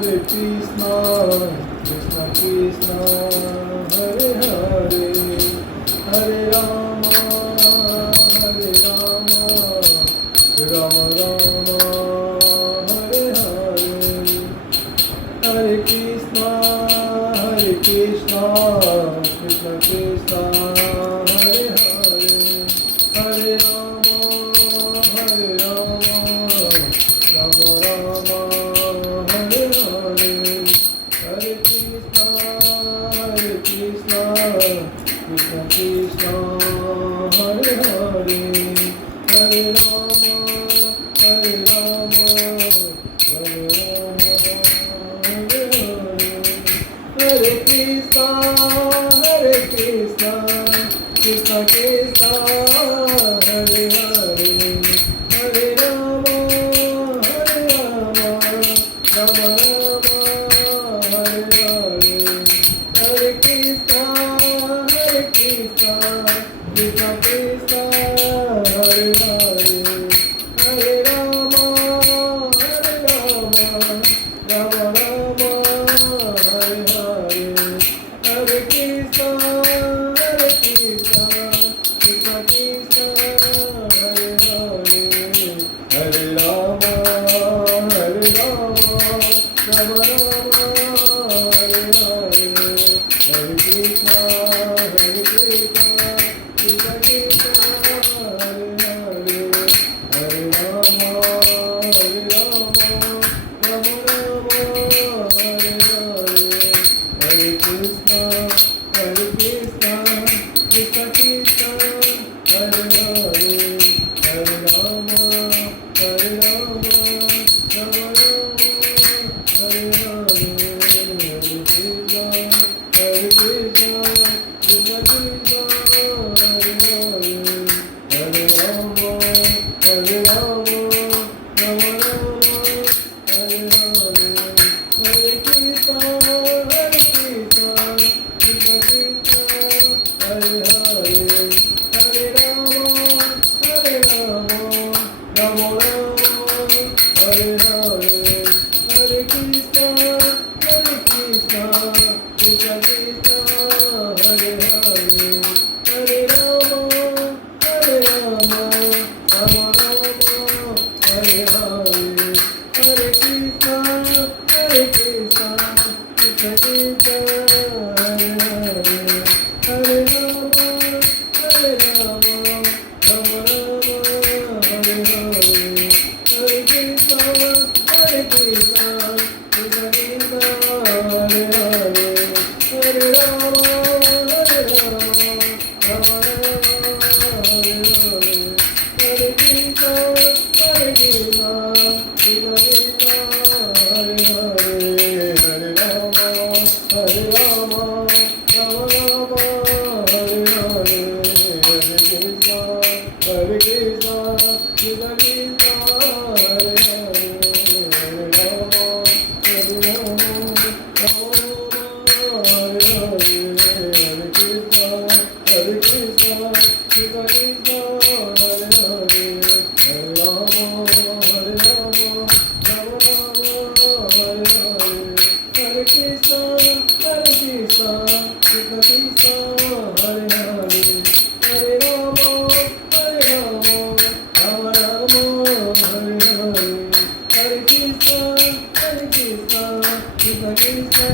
Krishna Krishna, Hare Hare, Hare Rama, Hare Rama, Rama Rama, Hare Hare, Hare Krishna, Krishna Krishna, Hare Hare, Hare Rama, Rama Rama, Hare Hare, Hare Krishna, Krishna Krishna, Hare Hare, Hare Rama, Hare Rama, Hare Hare, Hare Krishna, Krishna Krishna, Hare Hare, Hare Rama, Rama Rama, Hare Hare, Hare Krishna, Krishna Krishna, Hare Hare, Hare Rama, Rama Rama, Hare Hare, Hare Krishna, Krishna Krishna, Hare Hare, Hare Rama, Rama Rama, Hare Hare, Hare Krishna, Krishna Krishna, Hare Hare, Hare Rama, Rama Rama, Hare Hare, Hare Krishna, Krishna Krishna, Hare Hare, Hare Rama, Rama Rama, Hare Hare, Hare Krishna, Krishna Krishna, Hare Hare, Hare Rama, Rama Rama, Hare Hare, Hare Krishna, Krishna Krishna, Hare Hare, Hare Rama, Rama Rama, Hare Hare, Hare Krishna, Krishna Krishna, Hare Hare, Hare Rama, Rama Rama, Hare Hare, Hare Krishna, Krishna Krishna, Hare Hare, Hare Rama, Rama Rama, Hare Hare, Hare Krishna, Krishna Krishna, Hare Hare, Hare Rama, Rama Rama, Hare Krishna, Krishna Krishna, Hare Hare, Hare Rama, Rama Rama, Hare Hare, Hare Krishna, Krishna Krishna, Hare Hare, Hare Rama, Rama Hare Hare, Hare Krishna, Krishna Krishna, Hare Hare, Hare Rama, Rama Hare Hare, Hare Krishna, Krishna Krishna, Hare Hare, Hare Rama, Rama Rama, Hare Hare, Hare Krishna, Krishna Krishna,